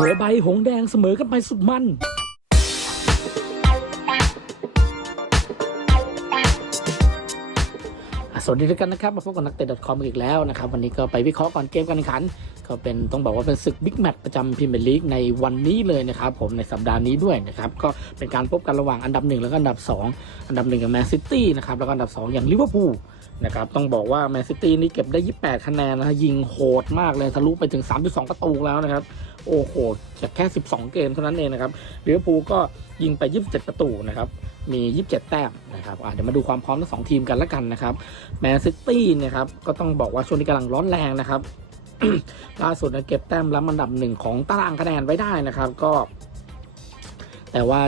หัวใบหงแดงเสมอกันไปสุดมันสวัสดีทุกท่านนะครับ มาพบกับนักเตะ .com อีกแล้วนะครับ วันนี้ก็ไปวิเคราะห์ก่อนเกมการแข่งขัน ก็เป็นต้องบอกว่าเป็นศึกบิ๊กแมตช์ประจำพรีเมียร์ลีกในวันนี้เลยนะครับผมในสัปดาห์นี้ด้วยนะครับก็เป็นการพบกันระหว่างอันดับ 1 แล้วก็อันดับ 2 อันดับ1กับแมนซิตี้นะครับแล้วก็อันดับ 2 อย่างลิเวอร์พูลนะครับต้องบอกว่าแมนซิตี้นี่เก็บได้ 28 คะแนนนะฮะยิงโหดมากเลยทะลุไปถึง 32 ประตูแล้วนะครับโอ้โหจากแค่ 12 เกมเท่านั้นเองนะครับลิเวอร์พูลก็ยิงไป 27 ประตูนะครับมี 27 แต้มนะครับเดี๋ยวมาดูความพร้อมทั้งสองทีมกันละกันนะครับแมนซิตี้เนี่ยครับก็ต้องบอกว่าช่วงนี้กำลังร้อนแรงนะครับ ล่าสุดนี่ยเก็บแต้มล้ำอันดับหนึ่งของตารางคะแนนไว้ได้นะครับก็ แต่ว่า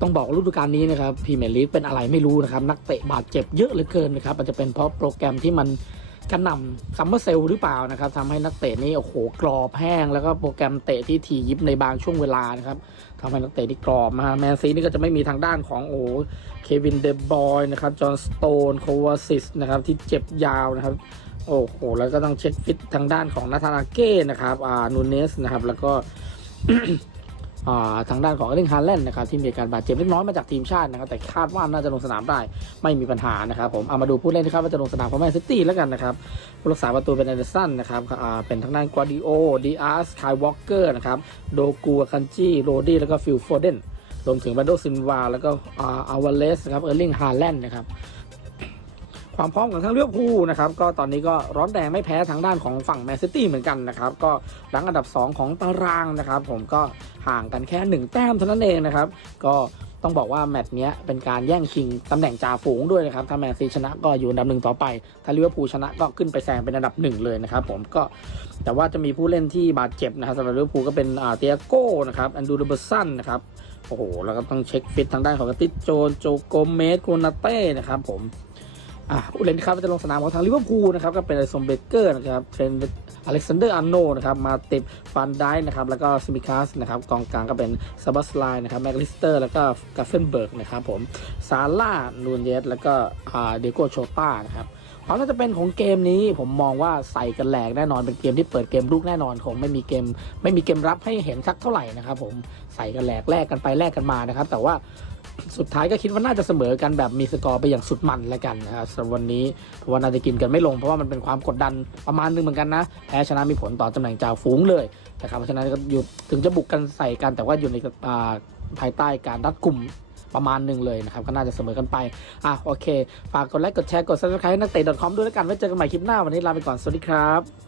ต้องบอกฤดูกาลนี้นะครับพรีเมียร์ลีกเป็นอะไรไม่รู้นะครับ นักเตะบาดเจ็บเยอะเหลือเกินนะครับอาจจะเป็นเพราะโปรแกรมที่มันกระหน่ำซัมเมอร์เซลหรือเปล่านะครับทำให้นักเตะนี่โอ้โหกรอบแห้ง แล้วก็โปรแกรมเตะที่ถี่ยิบในบางช่วงเวลานะครับทำให้นักเตะที่กรอบมาแมนซีนี่ก็จะไม่มีทางด้านของโอ้เควินเดบอยนะครับจอห์นสโตนโควาซิสนะครับที่เจ็บยาวนะครับ โอ้โห แล้วก็ต้องเช็คฟิตทางด้านของนาธานาเก้นะครับอ่านูเนสนะครับ แล้วก็ทางด้านของเอลิงฮาแลนด์นะครับที่มีการบาดเจ็บเล็กน้อยมาจากทีมชาตินะครับแต่คาดว่าน่าจะลงสนามได้ไม่มีปัญหานะครับผมเอามาดูผู้เล่นที่คาดว่าจะลงสนามของแมนซิตี้แล้วกันนะครับผู้รักษาประตูเป็นแอนเดอร์สันนะครับเป็นทางด้านกวาดิโอดีอาร์สคายวอลเกอร์นะครับโดกูคันจีโรดี้แล้วก็ฟิลโฟเดนรวมถึงบันโดซินวาแล้วก็อาวาเลสนะครับเออร์ลิงฮาแลนด์นะครับ ความพร้อมของทั้งเลือกผู้นะครับก็ตอนนี้ก็ร้อนแรงไม่แพ้ทางด้านของฝั่งแมนซิตี้เหมือนกันนะครับก็หลังอันดับ 2 ของตารางนะครับผมก็ห่างกันแค่ 1 แต้มเท่านั้นเองนะครับก็ต้องบอกว่าแมตช์นี้เป็นการแย่งชิงตำแหน่งจ่าฝูงด้วยนะครับ ถ้าแมนซีชนะก็อยู่อันดับหนึ่งต่อไป ถ้าลิเวอร์พูลชนะก็ขึ้นไปแซงเป็นอันดับหนึ่งเลยนะครับผมก็แต่ว่าจะมีผู้เล่นที่บาดเจ็บนะครับสำหรับลิเวอร์พูลก็เป็นอาเตียโก้นะครับแอนดูเดอร์เบอร์สันนะครับโอ้โหแล้วก็ต้องเช็คฟิตทางด้านของกติโจนโจโกเมสโกนาเต้นะครับผม อะผู้เล่นที่คาดว่าจะลงสนามของทางลิเวอร์พูลนะครับก็เป็นไอซอมเบเกอร์นะครับเทรนอเล็กซานเดอร์อาร์โนนะครับมาติบฟันได้นะครับแล้วก็ซิมิคัสนะครับกองกลางก็เป็นซาบัสไลน์นะครับแมกลิสเตอร์แล้วก็กาเฟนเบิร์กนะครับผมซาร่านูนเยสแล้วก็เดโกโชต้านะครับความน่าจะเป็นของเกมนี้ผมมองว่าใส่กันแหลกแน่นอนเป็นเกมที่เปิดเกมลูกแน่นอนคงไม่มีเกม ไม่มีเกมรับให้เห็นสักเท่าไหร่นะครับผมใส่กันแหลกแลกกันไปแลกกันมานะครับแต่ว่า สุดท้ายก็คิดว่าน่าจะเสมอกันแบบมีสกอร์ไปอย่างสุดมันแล้วกันนะครับสำหรับวันนี้เพราะว่าน่าจะกินกันไม่ลงเพราะว่ามันเป็นความกดดันประมาณนึงเหมือนกันนะแพ้ชนะมีผลต่อตำแหน่งจ่าฝูงเลยนะครับเพราะฉะนั้นก็อยู่ถึงจะบุกกันใส่กันแต่ว่าอยู่ในอ่าภายใต้การรัดกลุ่มประมาณหนึ่งเลยนะครับ ก็น่าจะเสมอกันไป อะโอเค ฝากกดไลค์กดแชร์กด subscribe นักเตะ .com ด้วยแล้วกันไว้เจอกันใหม่คลิปหน้าวันนี้ลาไปก่อน สวัสดีครับ